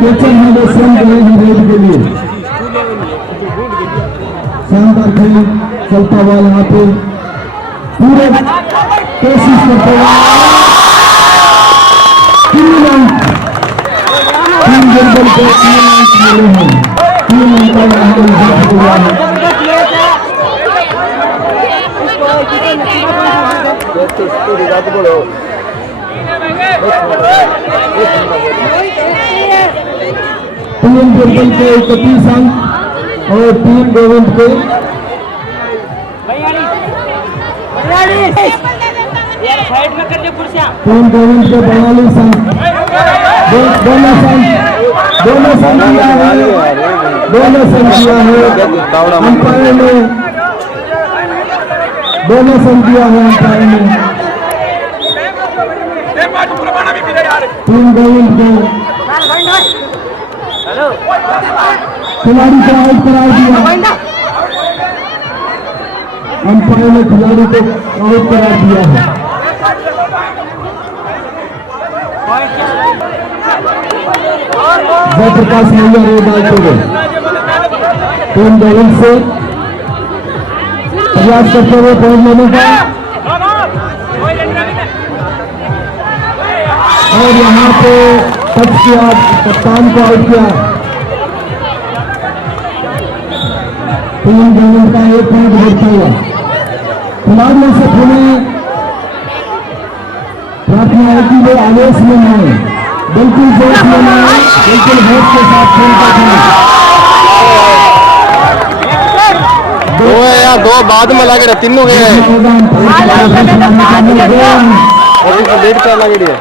Catcher है वो स्वयं गए हैं रेड के लिए। शानदार खेल चलता हुआ यहाँ पे पूरे कोशिश करते हुए तीन गेंदों को 3 अंक मिले हैं। 3 अंक का यहाँ पे जीत हुआ है। तीन गेंदों के 31 अंक और 3 गोविंद के 3 गोविंद के 42 अंक। दोनों संग दिया है अंपायर ने, दोनों संग दिया है अंपायर ने। 3 गोविंद को खिलाड़ी को आउट करा दिया, अंपायर ने खिलाड़ी को आउट करा दिया है। जयप्रकाश मैया रे डालते हुए 3 गोविंद से प्रयास करते हुए पॉइंट लेने का, और यहाँ पे टच किया, कप्तान को आउट किया। 3 गोविंद का 1 पॉइंट बढ़ता हुआ। खिलाड़ियों से पुनः प्रार्थना है कि वो आवेश में आए, बिल्कुल जोश में आए, बिल्कुल होश के साथ खेल का खेलें। 2 है यार, 2 बाद में लगे रहे, तीनों गए हैं और इसको डेट क्या लगे रही है।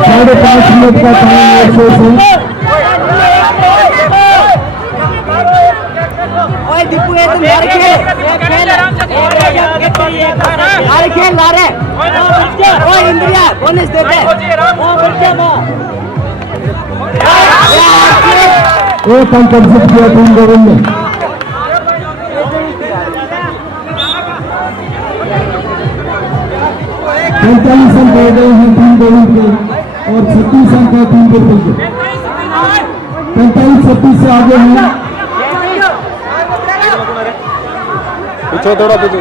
साढ़े 5 मिनट का टाइम एक अंक कंप्लीट किया 3 गोविंद ने। 45 अंक हो गए हैं 3 गोविंद के और 36 अंक है 3 गोविंद के। 45-36 से आगे हैं। पीछे थोड़ा पीछे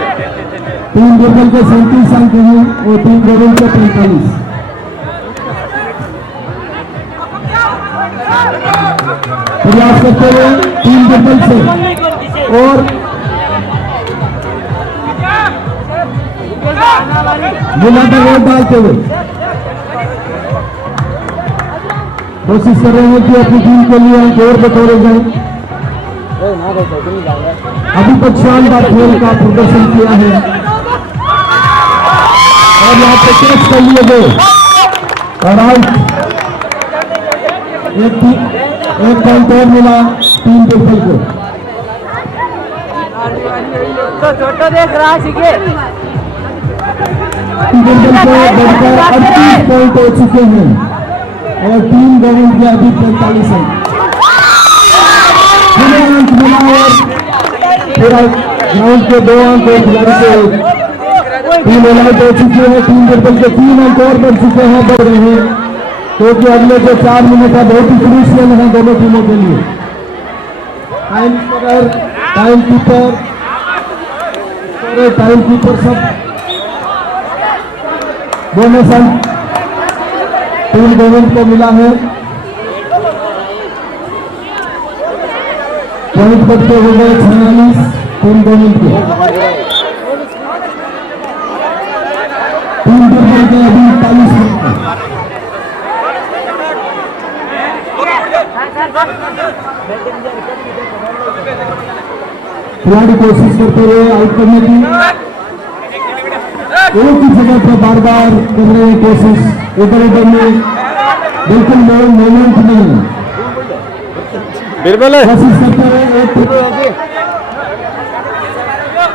3 गोविंद के 37 अंक हैं और 3 गोविंद के 45। प्रयास करते हुए 3 गोविंद से और बुलाकर वोट डालते हुए कोशिश कर रहे हैं कि अपनी टीम के लिए अंक और बटोरे जाए। अभी तक शानदार खेल का प्रदर्शन किया है और यहाँ पे कैच कर लिए गए और आउट। एक पॉइंट और मिला 3 गोविंद को। छोटा देख रहा सीखे 38 पॉइंट हो चुके हैं और 3 गोविंद के अभी 45 अंक मिला और पूरा ग्राउंड के 2 अंक और खिलाड़ी के 3 ऑलआउट हो चुके हैं। 3 गोविंद के 3 अंक और बढ़ चुके हैं, बढ़ रहे हैं क्योंकि अगले जो 4 मिनट है बहुत ही क्रूशियल है दोनों टीमों के लिए। टाइम कीपर सब बोनस अंक 3 गोविंद को मिला है। पॉइंट बढ़ते हो गए 46 3 गोविंद के। 3 गोविंद के अभी 40 मिनट। खिलाड़ी कोशिश करते हुए आउट करने की, एक ही जगह पर बार बार कर रहे हैं कोशिश, इधर उधर में बिल्कुल मोमेंट नहीं है। कोशिश करते हुए एक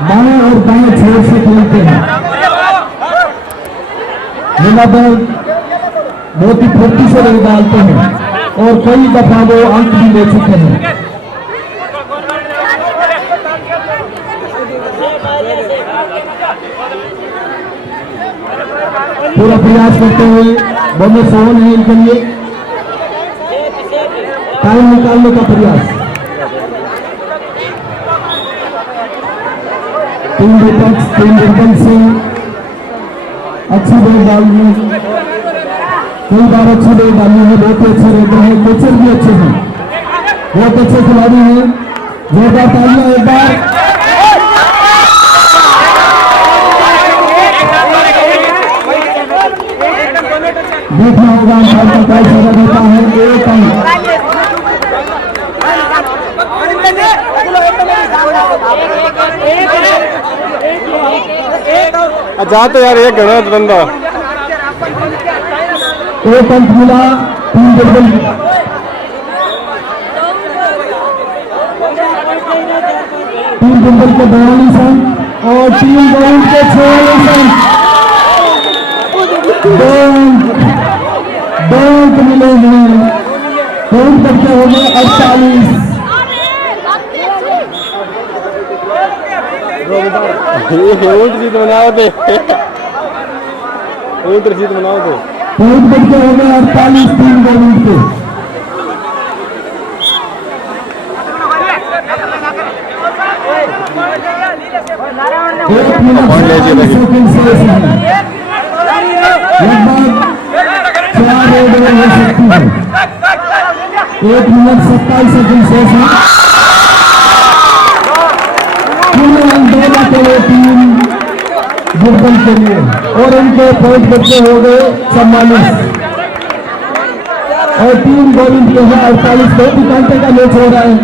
बाएं और दाएं छोर से खेलते हैं। नीला बॉल बहुत ही फुर्ती से लोग डालते हैं और कई दफा वो अंक भी ले चुके हैं। पूरा प्रयास करते हुए बहुत सहन है इनके लिए, टाइम निकालने का प्रयास। टीम विपक्ष टीम रिपन से अच्छी बॉल डालनी, कई बार अच्छी बॉल डालनी है, बहुत ही अच्छे रहते हैं, कोचर भी अच्छे हैं, बहुत अच्छे खिलाड़ी हैं। जोरदार तालियां एक बार। देखना होगा अंपायर का क्या इशारा देता है। एक अंक जा तो यार एक घड़ा बंदा। एक अंक मिला टीम बिरबल। टीम बिरबल के 42 अंक और टीम गोविंद के 46 अंक। दो अंक मिले हैं, पॉइंट करते हो गए 48। ऊंट जीत बनाओ थे, ऊंट जीत बनाओ थे। पॉइंट करते हो गए 48 टीम गोविंद के। एक मिनट 47 सेकंड शेष है, लगभग 4 रेड हो सकती है। 1 मिनट 27 सेकंड शेष है। के लिए टीम बिरबल के लिए और इनके पॉइंट बच्चे हो गए 44 और टीम गोविंद के हैं 48। 2 घंटे का मैच हो रहा है।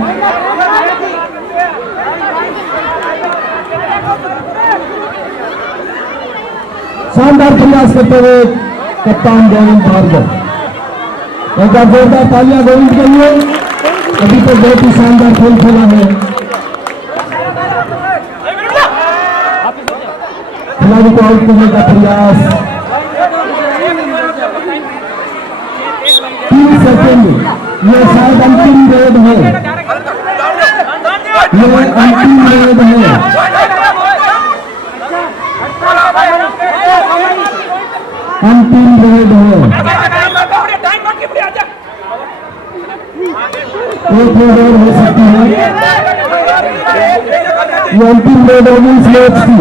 शानदार प्रयास करते हुए कप्तान गोविंद भार्गव। एक बार जोरदार तालियां गोविंद के लिए, अभी तो बहुत ही शानदार खेल खेला है। खिलाड़ी को आउट करने का प्रयास। 3 सेकंड, ये शायद अंतिम रेड है, ये अंतिम रेड है। अंतिम रेड है, एक रेड हो सकती है। ये अंतिम रेड होगी इस मैच की।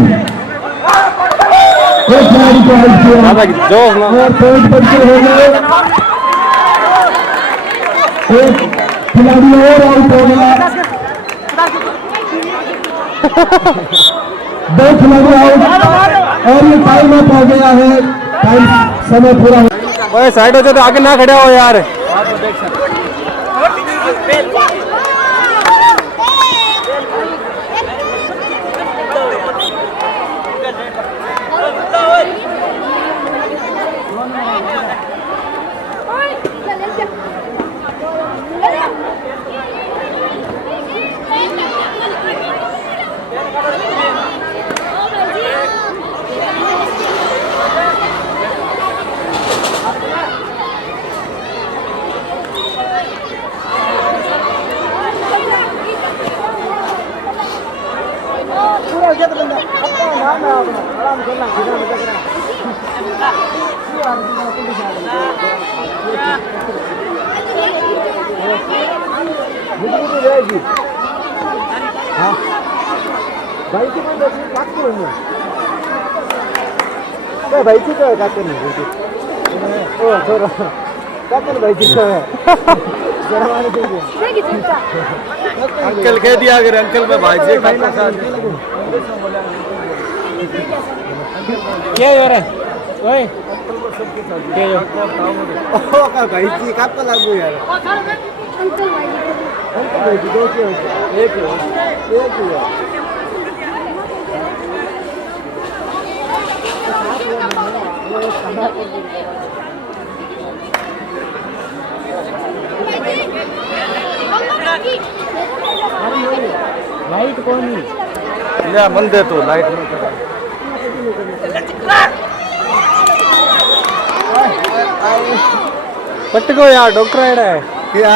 एक खिलाड़ी को आउट किया और पॉइंट बच्चे हो गए। एक खिलाड़ी और आउट हो गया। 2 खिलाड़ी आउट और ये टाइम अप हो गया है। टाइम समय पूरा हो। ओए साइड हो जाए तो आगे ना खड़े हो यार। भाईची काय काकन नाही ओ छोरा काकन भाईची काय जरा माने दे अंकल कह दिया अगर अंकल में भाई से खाना साथ क्या हो रहा है ओए क्या ओ का भाईची काप लागू यार अंकल भाईची दो के एक लाइट कौन है बंद है तो लाइट नहीं पट्टको यार डॉक्टर आया है क्या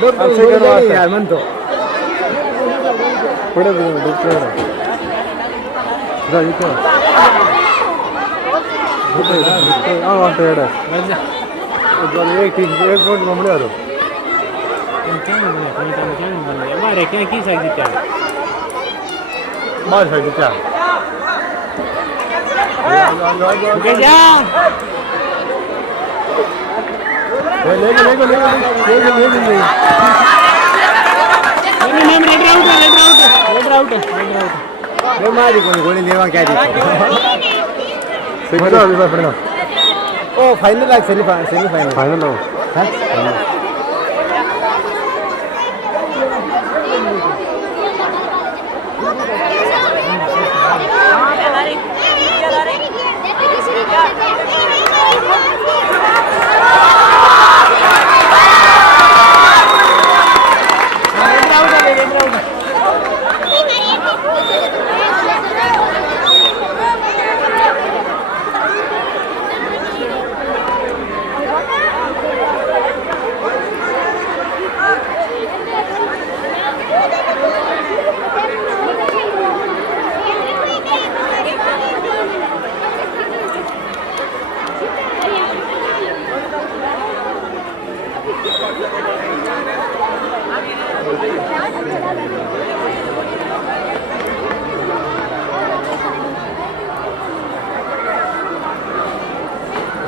डॉक्टर हमसे करवाते हैं। यार मन तो बड़े डॉक्टर है क्या एक टीम एयरपोर्ट में मिले हमारे क्या की सकती क्या मार सकते क्या जा ले मैम रेड आउट मारी कोई गोली लेवा क्या दी ओ फाइनल है सेमीफाइनल फाइनल हो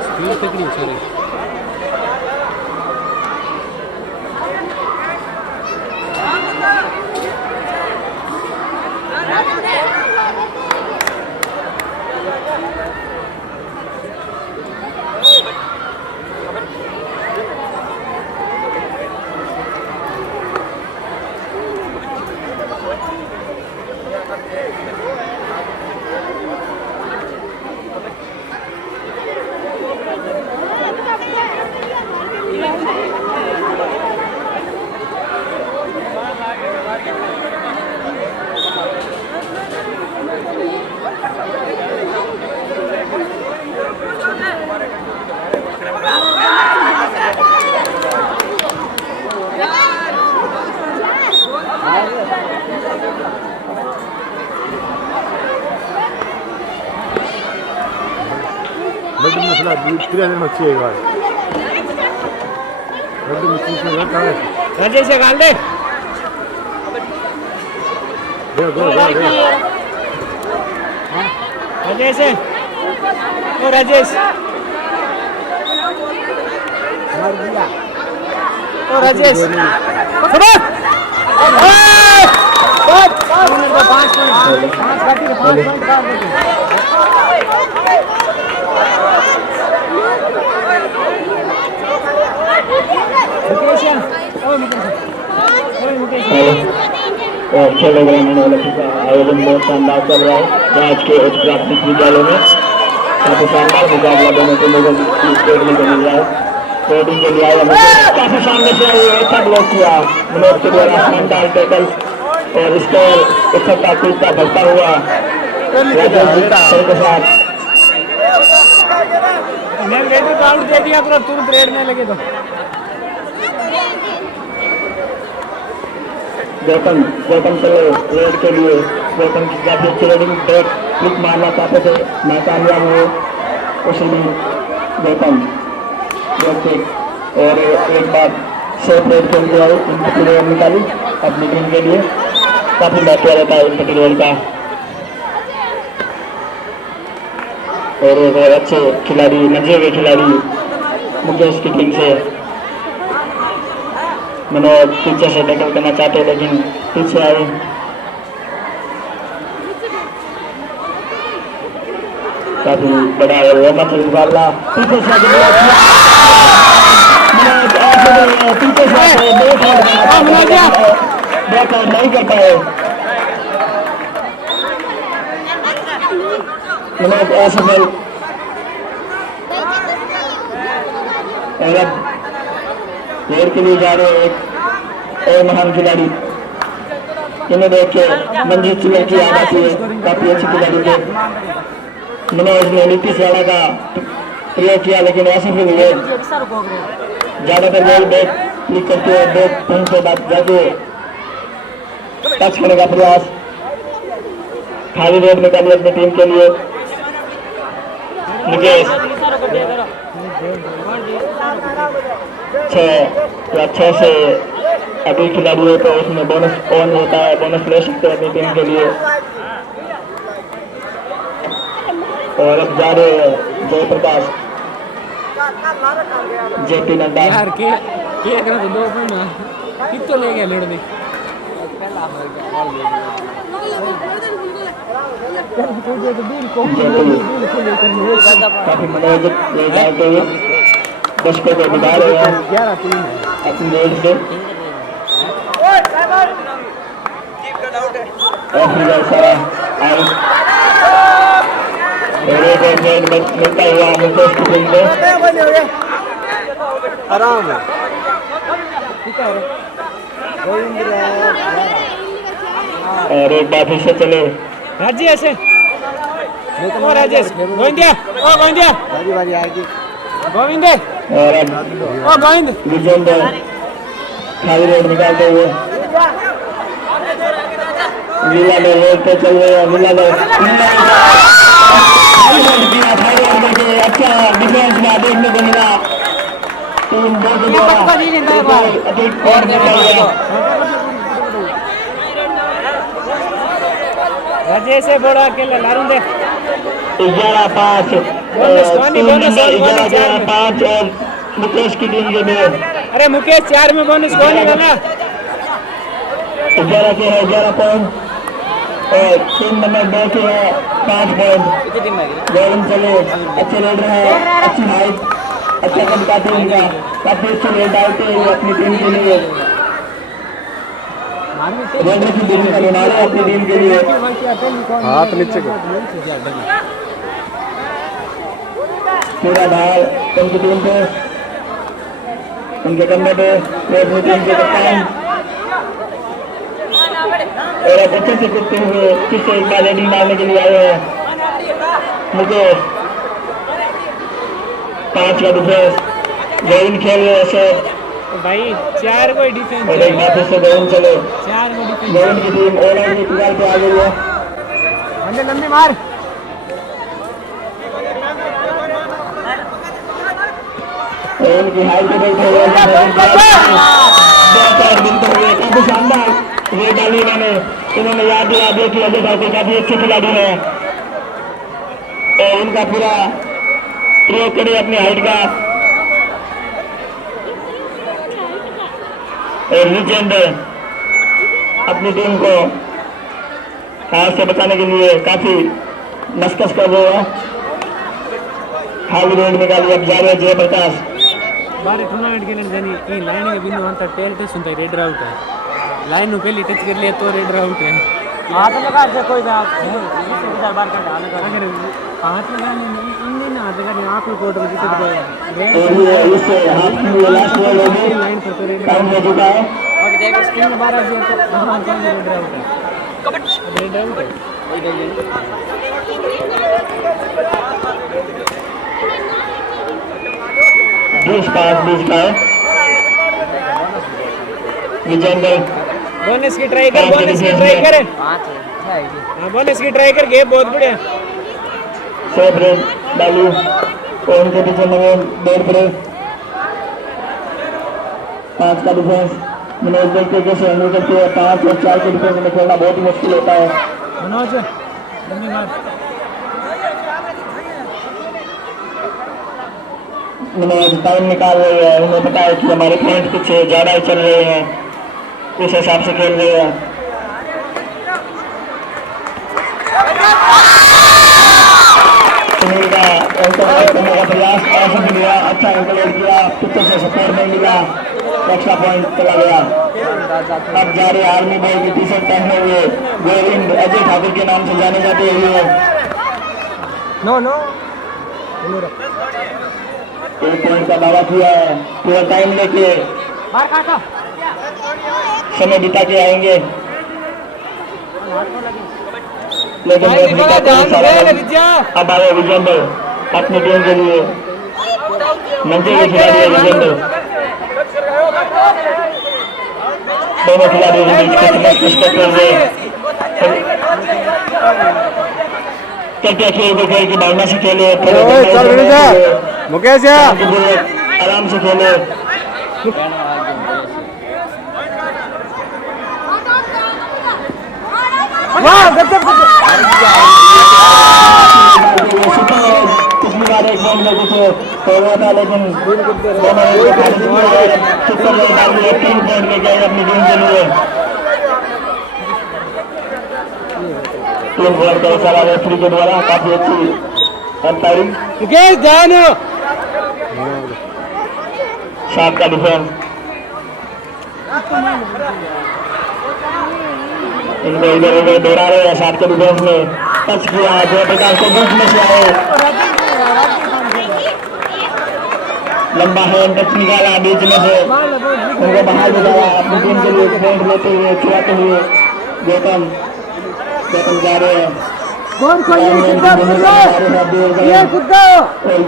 स्पीड तकड़ी सॉरी बड़ी मसला तीन दिन अच्छी है भाई बड़ी मुश्किल से रखा है राजेश से गाल दे गो राजेश ओ राजेश ओ राजेश सुनो पाँच घाटी के 5 पॉइंट और खेले ग्रामीण ओलंपिक का आयोजन बहुत शानदार चल रहा है आज के उच्च प्राथमिक विद्यालय में काफी शानदार मुकाबला दोनों के लोगों की देखने को मिल रहा है रेडिंग के लिए आया काफी सामने से अच्छा ब्लॉक किया मनोज के द्वारा शानदार टैकल और इसको इकट्ठा कूदता भरता हुआ के साथ आउट दे दिया तुरंत रेड में लगे तो गौतम चलो रेड के लिए गौतम की काफी अच्छी रेडिंग बैट क्लिक मारना चाहते थे नाकामयाब हुए उसमें गौतम और एक बार सेफ रेड खेल के आई इनपुट लेवल निकाली अपनी टीम के लिए काफी महत्व रहता है इनपुट लेवल का और एक अच्छे खिलाड़ी मजे हुए खिलाड़ी मुकेश की टीम से मनोज पीछे से टैकल करना चाहते लेकिन पीछे आए काफी बड़ा रोमांचक मुकाबला पीछे से बैकआउट नहीं कर पाए मनोज असफल और अब रेड के लिए जा रहे एक और महान खिलाड़ी इन्हें देख के मंजीत सिंह की याद आती है काफी अच्छी खिलाड़ी थे मनोज ने नीतीश वाला का प्रयोग किया लेकिन असफल हुए। ज्यादातर बॉल बैक क्लिक करके बैक पंच से जाके टच करने का प्रयास। खाली रेड निकाली अपनी टीम के लिए मुकेश। 6 से अभी खिलाड़ी है तो उसमें बोनस ऑन होता है, बोनस ले सकते हैं अपनी टीम के लिए। और अब जा रहे हैं जयप्रकाश जेपी नड्डा। यार के करा तो 2 पॉइंट कितो ले गया लड़ दे काफी मनोरंजक डालते हुए दर्शकों को बिता रहे हैं अपनी रेड से। मिलता हुआ मुकेश की टीम को आराम है। और एक बार फिर से चले राजेश है ओ राजेश गोविंदिया ओ गोविंदिया बारी बारी आएगी। गोविंद और अब ओ गोविंद विजेंद्र खाली रोड निकालते हुए लीला में रोड पे चल रहे हैं। लीला में अच्छा डिफेंस में देखने को मिला। टीम राजेश है बड़ा अकेला लारूं दे 11-5 और मुकेश की टीम के लिए। अरे मुकेश 4 में बोनस कौन है ना 11 के है 11 पॉइंट और टीम नंबर 2 के है 5 पॉइंट। गोविंद चले अच्छे रेडर है, अच्छी हाइट, अच्छा कविता टीम का काफी अच्छे रेड डालते हैं अपनी टीम के लिए। रेडर की भूमिका निभा रहे हैं अपनी टीम के लिए। हाथ नीचे पूरा भार उनकी टीम पे, उनके कंधे पे अपनी टीम के कप्तान और अब अच्छे से कूदते हुए फिर से एक बार रेडिंग डालने के लिए आए हैं मुकेश। 5 का डिफेंस गोविंद खेल रहे ऐसे भाई 4 को डिफेंस और एक बार फिर से गोविंद चले। 4 को डिफेंस गोविंद की टीम ऑल आउट की फिलहाल पे आ गई है। अंदर लंबी मार और उनकी हाइट पे बैठे हुए काफी शानदार रेड डाली इन्होंने याद दिला दिया कि अजय ठाकुर काफी अच्छे खिलाड़ी हैं और उनका पूरा प्रयोग करे अपनी हाइट का। और विजेंद्र अपनी टीम को हार से बचाने के लिए काफी मस्कस कर रहे हैं। खाली रोड निकाली अब जा रहे जयप्रकाश। बारे टूर्नामेंट के लिए जानी ಈ ಲೈನ್ ಗೆ ಬಿಂದು ಅಂತ ಟೇಲ್ ಟಚ್ ಅಂತ रेड आउट है। लाइन नु पहले टच कर लिया तो रेड आउट है। हाथ लगा से कोई बात बार का डाल कर अगर हाथ लगाने नहीं ना हाथ लगा आंख को कोट में जीत गया। और ये इससे हाथ की लास्ट बॉल होगी, लाइन पर तो रेड टाइम हो चुका है। और देखो स्क्रीन में 12 जो तो हां तो रेड आउट है। रेड आउट है 20-5 का है। विजेंद्र बोनस की ट्राई कर बोनस की ट्राई कर 5 है हां बोनस की ट्राई कर गेम बहुत बढ़िया। सब रेड डालू और उनके पीछे नवीन डेढ़ ब्रेक 5 का डिफेंस मनोज देखते कैसे हैंडल करते हैं। 5 और 4 के डिफेंस में खेलना बहुत ही मुश्किल होता है। मनोज धन्यवाद। मनोज टाइम निकाल रहे हैं, उन्हें पता है कि हमारे पॉइंट कुछ ज्यादा ही चल रहे हैं, उस हिसाब से खेल रहे हैं। सुनील का एंकर करने का प्रयास ऐसा भी लिया, अच्छा एंकर किया, पिछले से सपोर्ट नहीं मिला, एक्स्ट्रा पॉइंट चला गया। अब जा रहे आर्मी बॉय की टी शर्ट पहने हुए गोविंद अजय ठाकुर के नाम से जाने जाते हुए नो नो एक पॉइंट का दावा किया है। पूरा टाइम लेके मार काटो समय बिता के आएंगे लेकिन अब आए विजेंद्र अपनी टीम के लिए मंजिल के खिलाड़ी है विजेंद्र। दोनों खिलाड़ियों के बीच फिटनेस टेस्ट करते हुए खेल को खेल की भावना से खेले, मुकेश आराम से खेले। पिछली बार एक बॉल में कुछ तोड़ा था, लेकिन सुपर में डाल दिया, 3 पॉइंट लेके आए अपनी टीम के लिए। 3 बॉल का इशारा रेफरी के द्वारा, काफी अच्छी अंपायरिंग। मुकेश ध्यान शार्ट का डिफेंस, इनको इधर उधर दौड़ा रहे हैं। शार्ट के डिफेंस में टच किया, जयप्रकाश को बीच में से आए, लंबा हैंड टच निकाला बीच में से, उनको बाहर निकाला। अपनी टीम के लिए पॉइंट लेते हुए, खिलाते हुए गौतम जा रहे हैं।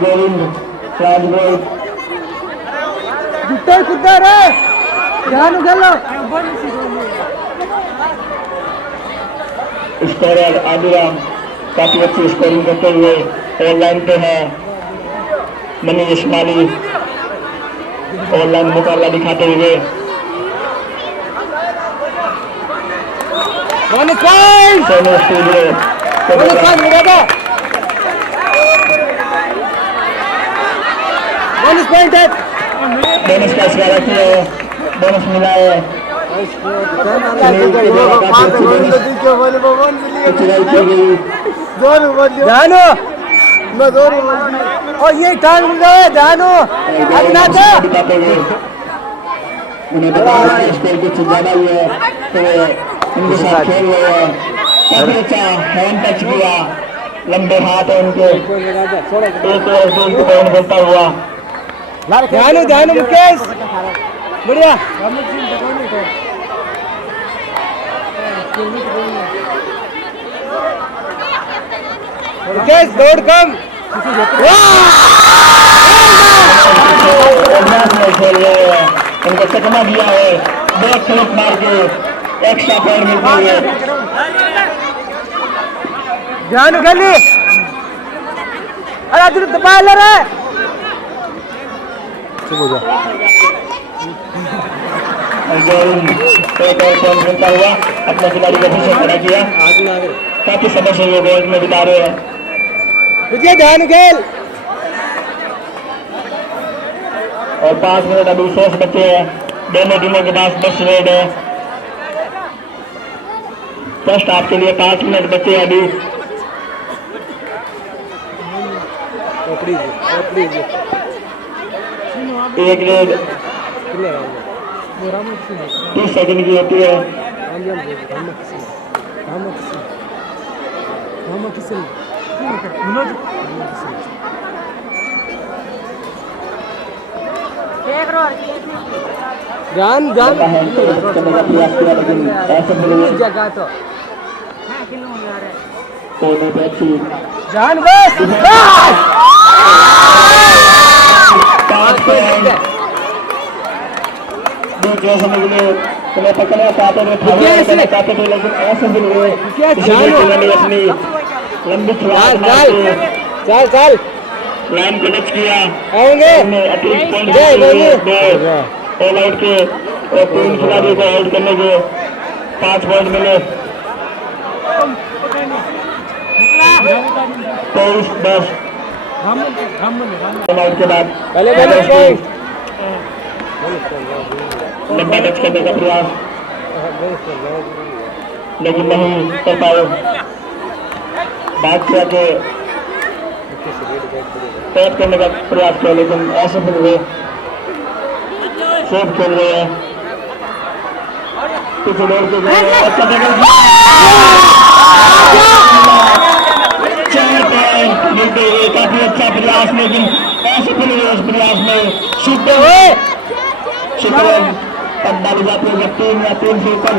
गोविंद राजगोल स्कोरर आदिराम काफी अच्छी स्कोरिंग करते हुए ऑनलाइन पे है। मनीष इस्माइली ऑनलाइन मुकाबला दिखाते हुए। सोनू स्टूडियो बोनस का इशारा किया है, बोनस मिला है। ये टांग गए जानो उन्हें बताया स्कोर कुछ ज्यादा ही है, तो उनके साथ खेल रहे हैं। काफी अच्छा हैंड टच किया, लंबे हाथ है उनके, एक और पॉइंट बनता हुआ। ध्यान मुकेश बढ़िया। मुकेश दौड़ कम खेल रहे हैं, उनको चकमा दिया है, 2 क्लिक मार के एक्स्ट्रा पॉइंट मिलती है। ध्यान गली अरे तू दबा ले रे चुप हो जा। एक और पॉइंट मिलता हुआ, अपने खिलाड़ी को फिर से खड़ा किया। काफी समय से ये गोल्ड में बिता रहे हैं। तुझे ध्यान खेल और 5 मिनट अभी शेष बचे हैं। दोनों टीमों के पास 10 रेड है। फर्स्ट हाफ के लिए 5 मिनट बचे हैं अभी। एक रेड 30 सेकंड की होती है। ध्यान जगह तो जान बस तुम्हें पकड़ना चाहते थे, चाहते थे, लेकिन ऐसे दिन हुए अपनी लंबी चल लाइन को टच किया, आएंगे अतिरिक्त पॉइंट ऑल आउट के और 3 खिलाड़ियों को आउट करने के 5 पॉइंट मिले। 23-10 ऑल आउट के बाद लंबा टच करने का प्रयास, लेकिन नहीं कर पाए। बात किया कि टैप करने का प्रयास किया, लेकिन ऐसे फिर हुए। सेफ खेल रहे हैं, पीछे दौड़ के गए, 4 पॉइंट मिलते हुए। काफी अच्छा प्रयास, लेकिन ऐसे फिर हुए उस प्रयास में शुक्र तब डाली जाती है जब 3 या 3 से ऊपर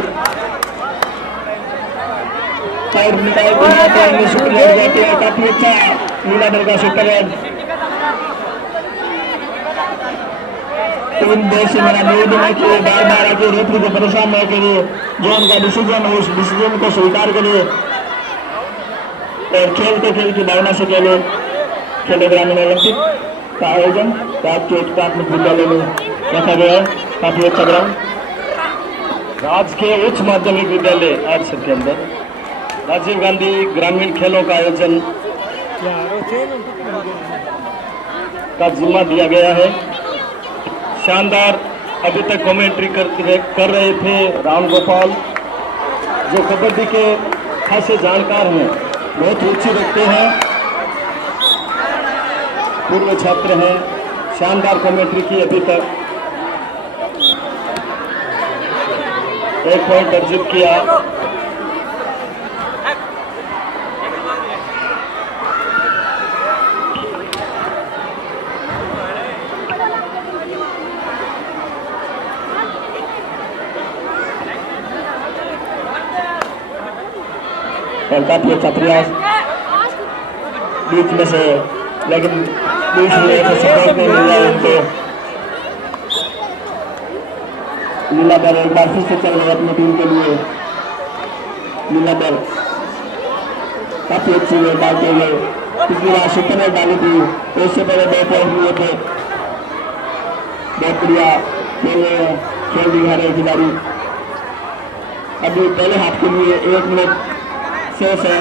साइड मिटाई सुपर लेट जाती है। काफी अच्छा नीला दल का सुपर लेट लेकिन देश से मेरा निवेदन है कि बार बार आके रेफरी को परेशान न करिए, जो उनका डिसीजन है उस डिसीजन को स्वीकार करिए और खेल की भावना से खेले। खेलो ग्रामीण ओलंपिक का आयोजन आपके उच्च प्राथमिक विद्यालय में रखा गया है, काफी अच्छा ग्राउंड। राजकीय उच्च माध्यमिक विद्यालय आरसर के अंदर राजीव गांधी ग्रामीण खेलों का आयोजन का जिम्मा दिया गया है। शानदार अभी तक कमेंट्री कर रहे थे राम गोपाल, जो कबड्डी के खासे जानकार हैं, बहुत रुचि रखते हैं, पूर्व छात्र हैं। शानदार कमेंट्री की अभी तक, 1 पॉइंट अर्जित किया। और काफी अच्छा प्रयास बीच में से, लेकिन बीच में सपोर्ट नहीं मिल रहा है उनको। लीलाधर एक बार फिर से चल रहे अपनी टीम के लिए। लीलाधर काफी अच्छी है डालते हुए, पिछली बार सुपर ने डाली थी, उससे पहले 2 पॉइंट लिए थे। बहुत बढ़िया खेल दिखा रहे खिलाड़ी। अभी पहले हाथ के लिए 1 मिनट शेष है।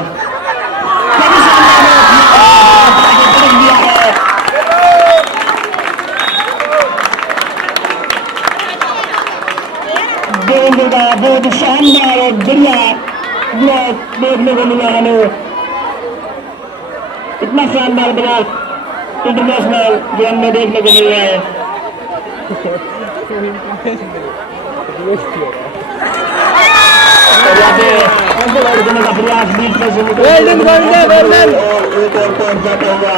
गेंद का बहुत शानदार और बढ़िया ब्लॉक देखने को मिला हमें। इतना शानदार ब्लॉक इंटरनेशनल गेम में देखने को मिल रहा है। का प्रयास बीच में से और एक और पॉइंट जाता हुआ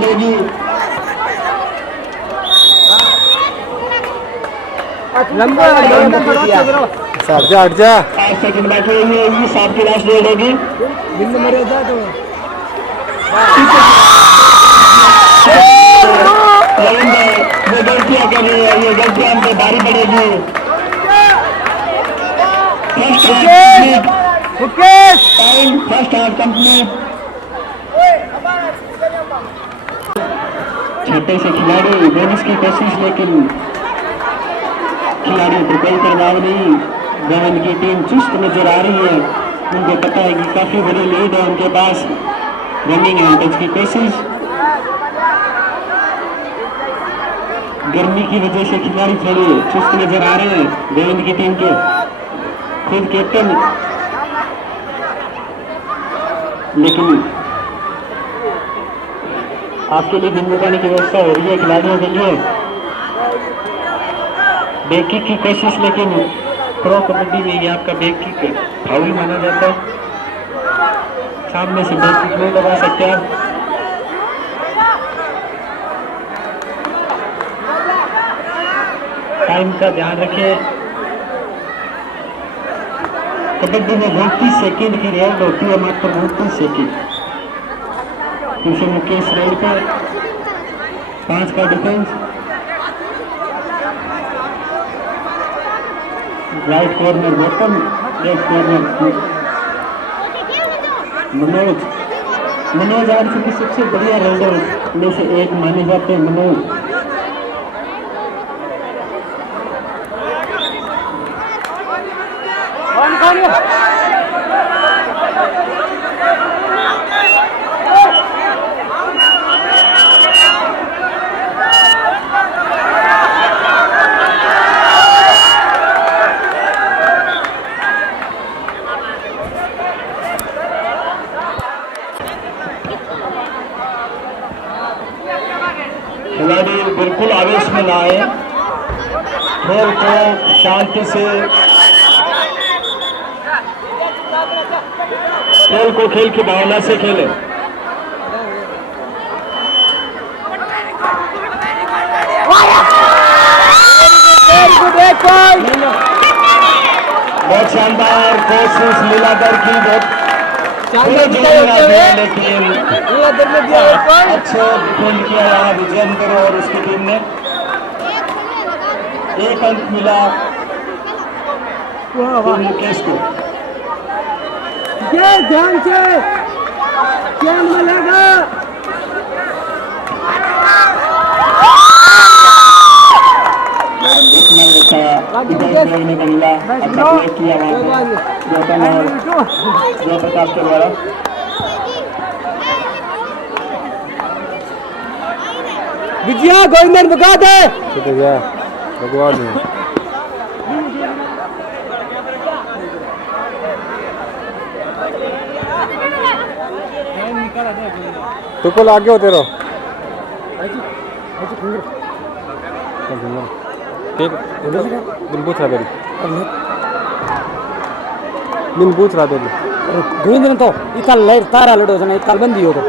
होगी। लंबा हट जा 5 सेकंड बाकी होगी, 7 की लास्ट रेड होगी। ये गलतियां कर रही है, ये गलतियां हम पे भारी पड़ेगी। First half complete. छोटे से खिलाड़ी बोनस की कोशिश, लेकिन खिलाड़ियों को कोई प्रभाव नहीं। गोविंद की टीम चुस्त नजर आ रही है, उनको पता है कि काफी बड़ी लीड है उनके पास। रनिंग एंड टच की कोशिश, गर्मी की वजह से खिलाड़ी थोड़े चुस्त नजर आ रहे हैं गोविंद की टीम के। खुद कैप्टन, लेकिन आपके लिए दिन लगाने की व्यवस्था हो रही है खिलाड़ियों के लिए। बैक किक की कोशिश, लेकिन प्रो कबड्डी में ये आपका बैक किक फाउल माना जाता है। सामने से बैक किक नहीं लगा सकते आप। टाइम का ध्यान रखें। कबड्डी में 32 सेकंड की रेड होती है, मात्र 32 सेकंड। दूसरे मुकेश रेड पर 5 का defence. Right corner bottom, left corner Manoj RC की सबसे बढ़िया रेडर में से एक माने जाते हैं मनोज। खिलाड़ी बिल्कुल आवेश में ना आए, खेल को शांति से, खेल को खेल की भावना से खेलें। बहुत शानदार कोशिश लीलाधर की, बहुत थोड़ा जोरदार दिया लेकिन अच्छा डिफेंड किया यहाँ विजयेंद्र और उसकी टीम ने। एक अंक मिला टीम मुकेश को। ध्यान से चैन मिलेगा। ने बंगला अच्छा प्ले किया गौतम और जयप्रकाश के द्वारा। विजया गोविंदन भगा दे भगवान तो कल आगे होते रहो पूछ रहा गोविंदन तो इकल लैर तारा लड़ो जना इकल बंदी हो तो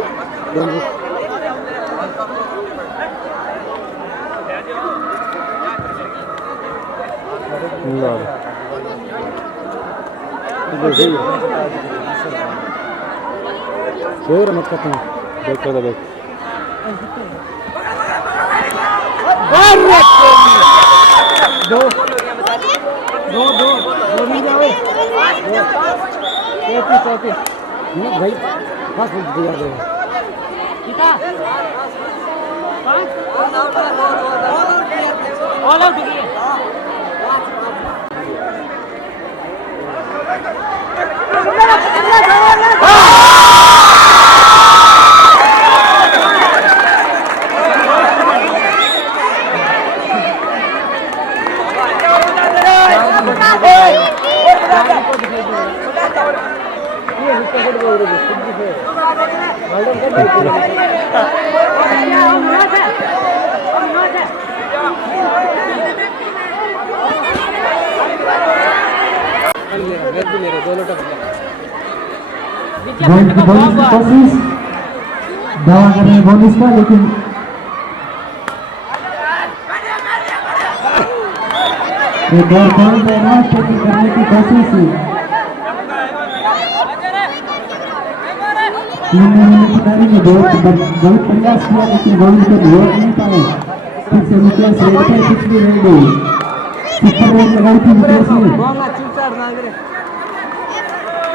मत करता हूँ देखो तो देख दो दो दो दो नहीं जाओ भाई बस दिया दे ऑल आउट दिए कोशिश दावा कर रहे हैं बोनस का, लेकिन एक और पॉइंट करने की कोशिश खिलाड़ी ने बहुत प्रयास किया लेकिन गोल को रोक नहीं पाए। फिर से मुकेश रेड पे पिछली रेड सुपर रेड लगाई थी मुकेश ने,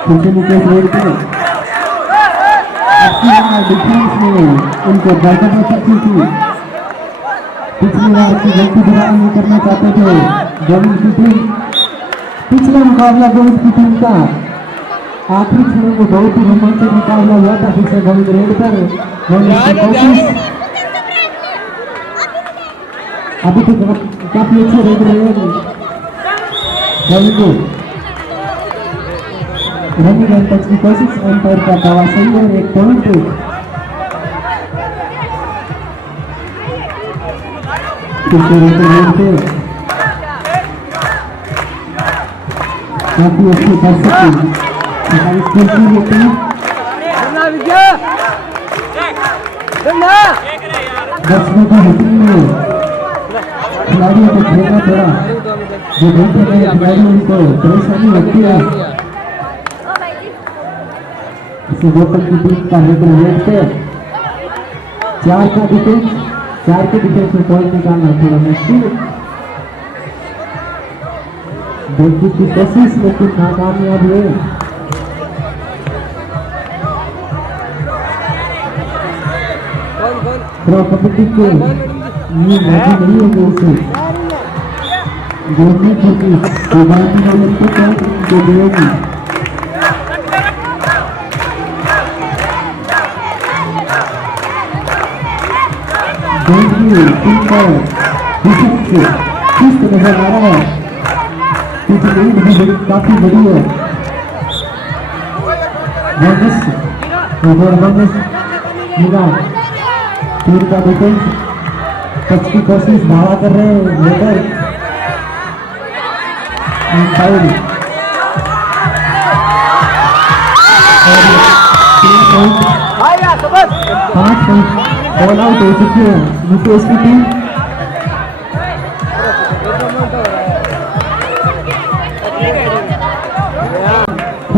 फिर से मुकेश रेड पे डिफेंस में उनको बरकरार रखी थी। पिछली बार की गलती दोबारा नहीं करना चाहते थे गोविंद की टीम। पिछला मुकाबला गोविंद की टीम का आखिरी क्षणों को बहुत ही रोमांचक मुकाबला हुआ था। फिर से गोविंद रेड पर अभी तो काफी अच्छे रेड रहे हैं गोविंद। रनिंग एंड टच की कोशिश, एम्पायर का दावा सही है, एक पॉइंट काफी अच्छी दर्शक दर्शकों की हिटिंग में खिलाड़ियों को खेलना थोड़ा जो घंटे में खिलाड़ियों को परेशानी होती है। गोपाल की टीम का हेड पे 4 का डिफेंस, 4 के डिफेंस में पॉइंट निकालना थोड़ा मुश्किल। देखने की कोशिश लेकिन नाकामयाब हुए। कबड्डी के ये मौजूद नहीं होंगे उसे देखने की को मिलेगी। नजर आ रहा है काफी बड़ी है। टीम का डिफेंस टच की कोशिश धावा कर रहे हैं लेकर 5 पॉइंट ऑल आउट हो चुकी है मुकेश की टीम।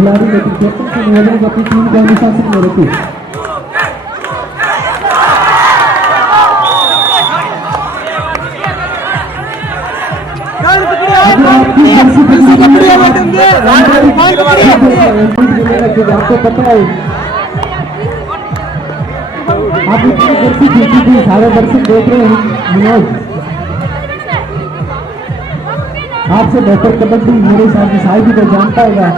खिलाड़ी लेकिन कैप्टन के निवेदन को अपनी टीम के अनुशासन में रखे। आपको पता है आप इतनी जर्सी जीती थी, सारे दर्शक देख रहे हैं। मनोज आपसे बेहतर कबड्डी मेरे हिसाब से शायद ही तो जानता होगा।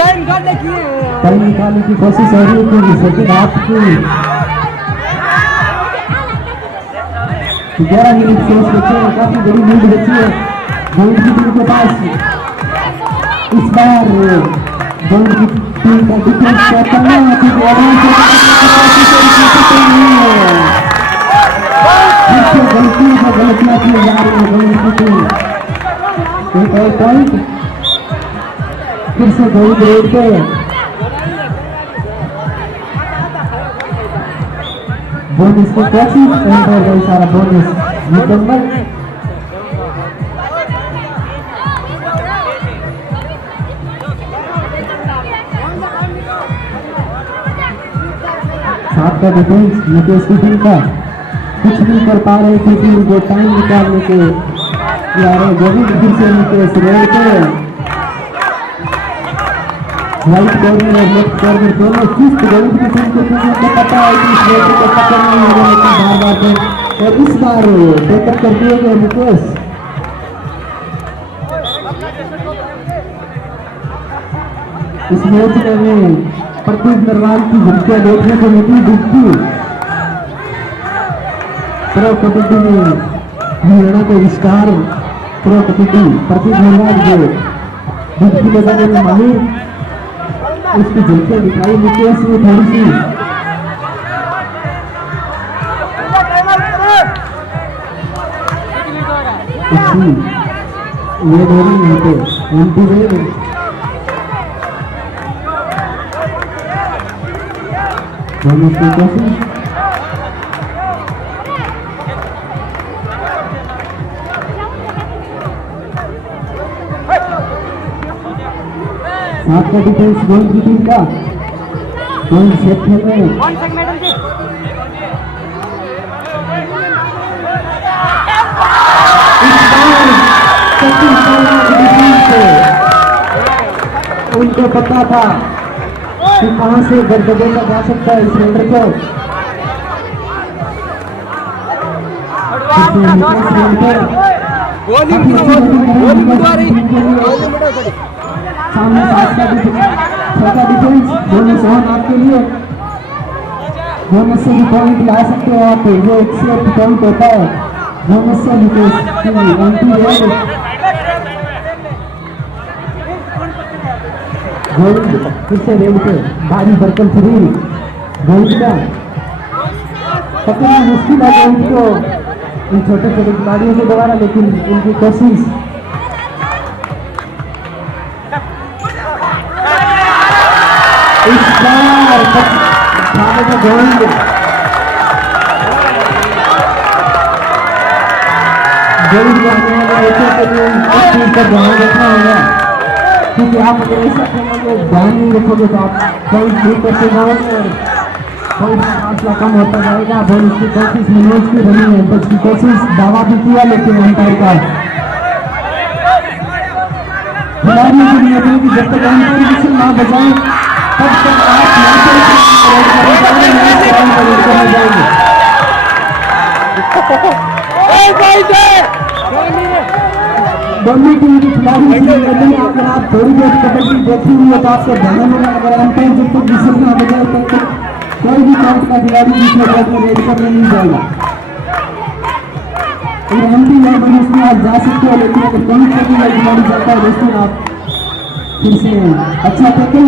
टाइम निकालने की कोशिश हो रही है, लेकिन आपकी 11 मिनट शेष बचे हैं, काफी बड़ी लीड बची है गोल्ड की टीम के पास। इस बार गोल्ड की टीम का डिफेंस क्या करना है, क्योंकि गलतियां की जा रही है गोल्ड की टीम। एक और पॉइंट फिर से गोल्ड ग्रेड पे बोनस को कैसी एंटर गई, सारा बोनस मुकम्मल। साथ का डिफेंस मुकेश की टीम का कुछ नहीं कर पा रहे थे टीम को टाइम निकालने के यार गोविंद फिर से मुकेश रेड पे राइट कॉर्नर और लेफ्ट कॉर्नर दोनों चुस्त गोविंद की टीम को पता है कि इस रेड को पकड़ना है बार बार पे, और इस बार टेकअप कर दिए गए मुकेश। इस मैच में प्रदीप नरवाल की झटकियां देखने को मिली। डूबती प्रो कबड्डी में हरियाणा को विस्तार प्रो कबड्डी प्रदीप नरवाल जो डुबकी लगाने में माहिर, उसकी झटकियां दिखाई मुकेश में थोड़ी सी। ये दोनों यहाँ पे एंटी रेड बोनस की कोशिश। सात का डिफेंस गोल की टीम का गोल सेट खेल रहे हैं। उनको पता था कि कहां से गड़बड़ेगा जा सकता है इस रेडर को। सामने छठा डिफेंस बोनस ऑन आपके लिए, बोनस से भी पॉइंट ला सकते हो आप, वो एक से एक पॉइंट होता है बोनस से। मुकेश की एंटी रेड गोल्ड फिर से रेड पे भारी बर्तन फ्री गोल्ड का पकड़ना मुश्किल है गोल्ड को इन छोटे छोटे खिलाड़ियों के द्वारा, लेकिन उनकी कोशिश। इस बार गोल्ड गोल्ड करने वाले बच्चों के लिए इस चीज पर ध्यान रखना होगा, क्योंकि आप अगर ऐसा खेलोगे ध्यान नहीं रखोगे तो आप पॉइंट नहीं करते जाओगे और पॉइंट का फासला कम होता जाएगा। बॉल उसकी कोशिश मनोज की बनी है, बस की कोशिश दावा भी किया, लेकिन अंपायर का खिलाड़ियों की नियत है कि जब तक अंपायर विषय ना बजाए तब तक आप जाएंगे। दोनों टीम के खिलाड़ी अगर आप थोड़ी देर कबड्डी देखी हुई है तो आपको ध्यान में, अगर अंपायर जब तक विषय ना बजाए तब तक कोई भी काउंट का खिलाड़ी दूसरे बैट में रेड करने नहीं जाएगा। अगर एंटी लाइन उसमें आप जा सकते हो, लेकिन अगर काउंट करने वाला खिलाड़ी जाता है दोस्तों आप फिर से अच्छा टैकल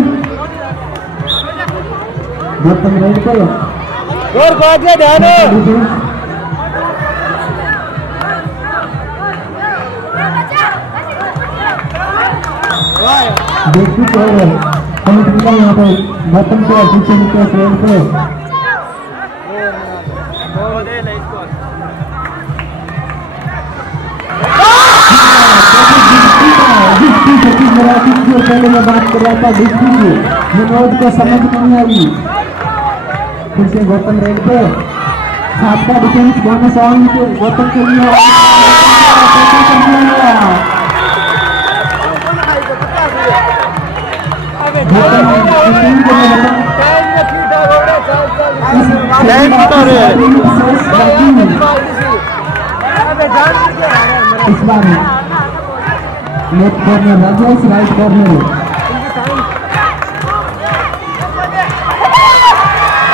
गौतम रेड पर और बात ध्यान है। देखिए तो पॉइंट मिला यहाँ पर गौतम को पीछे निकले रेड पे। जिस देखिए पहले मैं बात कर रहा था डिस्ट्री की, मनोज को समझ नहीं आई, फिर से गौतम रेड पे सातवा डिफेंस बोनस ऑन के गौतम के लिए इस बार left corner Rajesh, right corner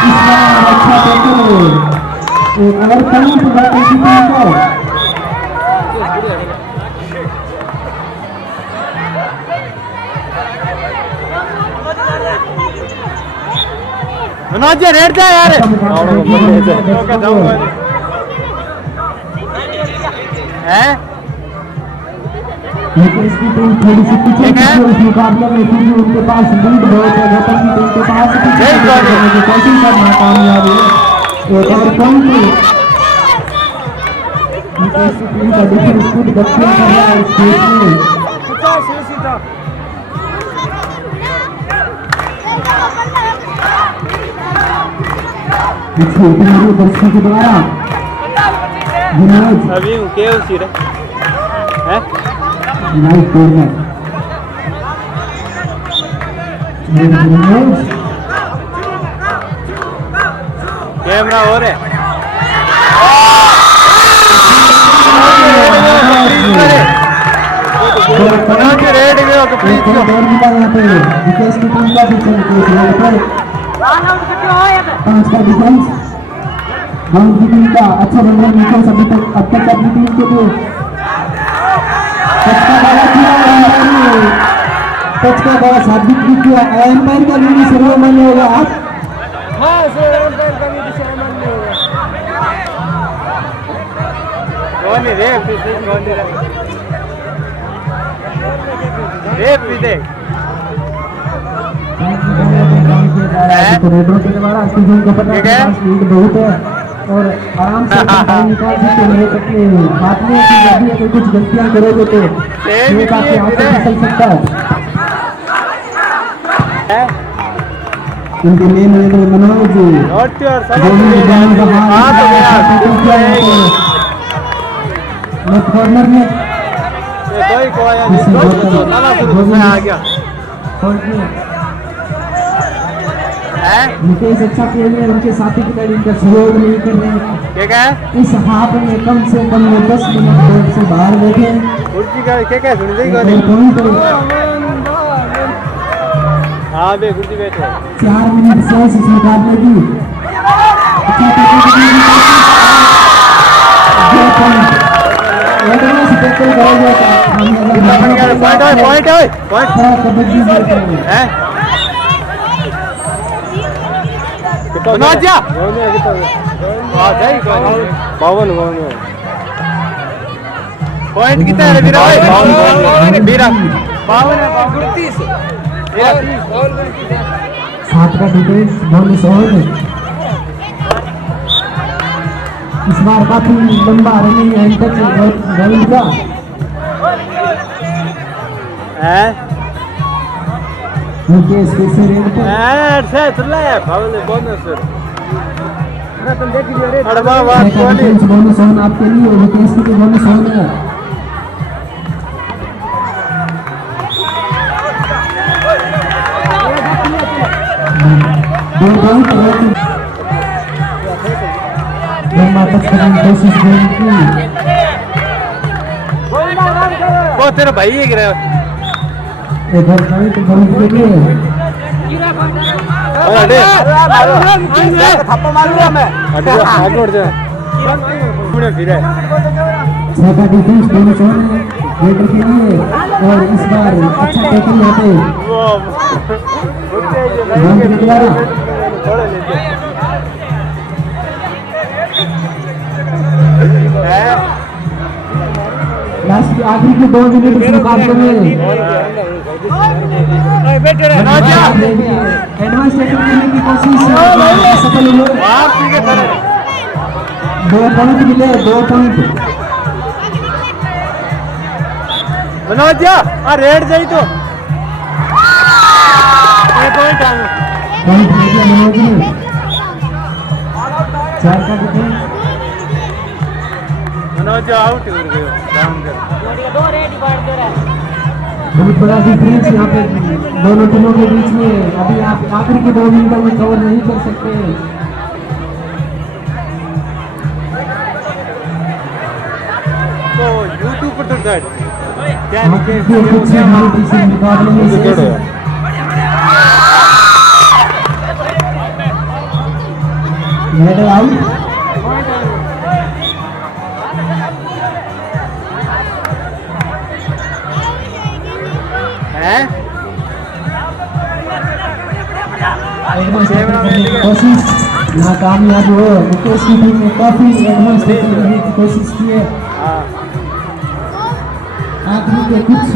इस बार अच्छा टैकल, एक और पॉइंट बाकी की टीम को। मनोज रेड जा यार हैं लेकिन इसकी टीम थोड़ी सी पीछे है इस मुकाबले में, क्योंकि उनके पास लीड बहुत है, गौतम की टीम के पास की कोशिश करना कामयाब है। एक और पॉइंट इसकी टीम का डिफेंस खुद बच्चियां कर रहा है इस खेल में। पिछले तीन दर्शकों के द्वारा विनोद अभी के उसी रे हैं लाइव कॉर्नर कैमरा हो रहे रेड में दौड़ मिला यहाँ पे विकेश की टीम का पीछे पांच का डिफेंस गाउंड की टीम का अच्छा बन रहा विकेश अभी तक अब तक अपनी टीम के लिए टच का बड़ा साबित भी किया। एम्पायर का भी सर्वमान्य होगा आप कौन है रे कौन रे दे रेडरो के द्वारा सीजन को पता है लीड बहुत है और आराम से टाइम निकाल सकते हैं। अपने बात में कि यदि अगर कुछ गलतियां करोगे तो ये आपके हाथ से फिसल सकता है। इनके main leader Manoj left corner में मुकेश अच्छा खेल रहे हैं, उनके साथी खिलाड़ी इनका सहयोग नहीं कर रहे हैं। इस हाफ में कम से कम 10 मिनट कोर्ट से बाहर बैठे। हाँ बे कुर्सी बैठे 4 मिनट शेष इस मुकाबले की। पॉइंट कितना है मेरा मेरा 52 7 का डिफेंस बोनस ऑन। इस बार काफी लंबा रनिंग एंटर रनिंग का मुकेश कैसे रेड पे से तुला है फाउल बोनस तुम देख लियो रे बोनस ऑन आपके लिए और मुकेश के बोनस ऑन है। लंबा टच करने की कोशिश की वो तेरा भाई है गिरा एक और पॉइंट बहुत के अरे थप्पड़ मार लिया मैं आगे बढ़ जा पूरे फिर है छठा डिफेंस बोनस ऑन है रेडर के लिए और इस बार अच्छा टैकल यहाँ पे के द्वारा लास्ट की आखिरी के 2 मिनट इस मुकाबले में एडवांस टैकल करने की कोशिश सफल हुई। 2 पॉइंट मिले 2 पॉइंट मनोज रेड जाई तो पॉइंट आ पॉइंट ले लिया मनोज ने 4 का विकेट मनोज आउट हो गए डाउन कर बहुत बड़ा डिफरेंस यहाँ पे दोनों टीमों के बीच में। अभी आप आखिरी के 2 मिनटों में कवर नहीं कर सकते। तो यूट्यूब पर तो क्या आप देखिए खुद से हमारे पीछे मुकाबले में विकेट है हेडर आउट। हैं कोशिश नाकामयाब हो। मुकेश की टीम ने काफी एडवांस करने की कोशिश की है। हाँ आखिरी के कुछ